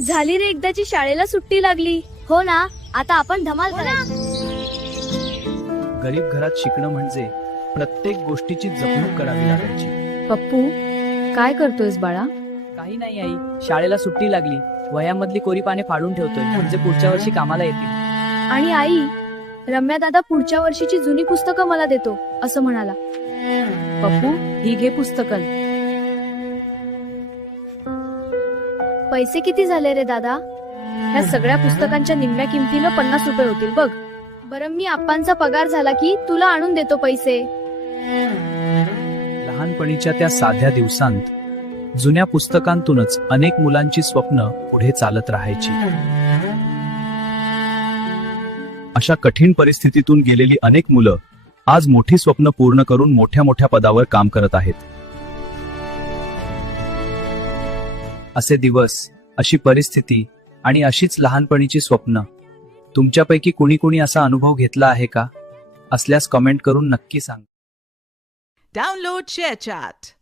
झाली रे एकदाची शाळेला सुट्टी लागली. हो ना, आता आपण धमाल करायची. गरीब घरात शिकणं म्हणजे प्रत्येक गोष्टीची जपणूक करावी लागायची. पप्पू, काय करतोयस बाळा? काही नाही आई, शाळेला सुट्टी लागली. वह्यामधली कोरी पाने फाडून ठेवतोय, म्हणजे पुढच्या वर्षी कामाला येतील. आणि आई, रम्या दादा पुढच्या वर्षीची जुनी पुस्तकं मला देतो असं म्हणाला. पप्पू, ही घे पुस्तकं. पैसे किती झाले रे दादा? या सगळ्या पुस्तकांच्या निम्म्या किमतीनं 50 रुपये होतील बघ. बरं, मी आप्पांचा पगार झाला की तुला आणून देतो पैसे. लहानपणीच्या त्या साध्या दिवसांत जुन्या पुस्तकांतूनच अनेक मुलांची स्वप्न पुढे चालत राहायची. अशा कठीण परिस्थितीतून गेलेली अनेक मुलं आज मोठी स्वप्न पूर्ण करून मोठ्या मोठ्या पदावर काम करत आहेत. असे दिवस, अशी परिस्थिती आणि अशीच लहानपणीची स्वप्न, तुमच्यापैकी कुणी कुणी असा अनुभव घेतला आहे का? असल्यास कमेंट करून नक्की सांगा. Download ShareChat.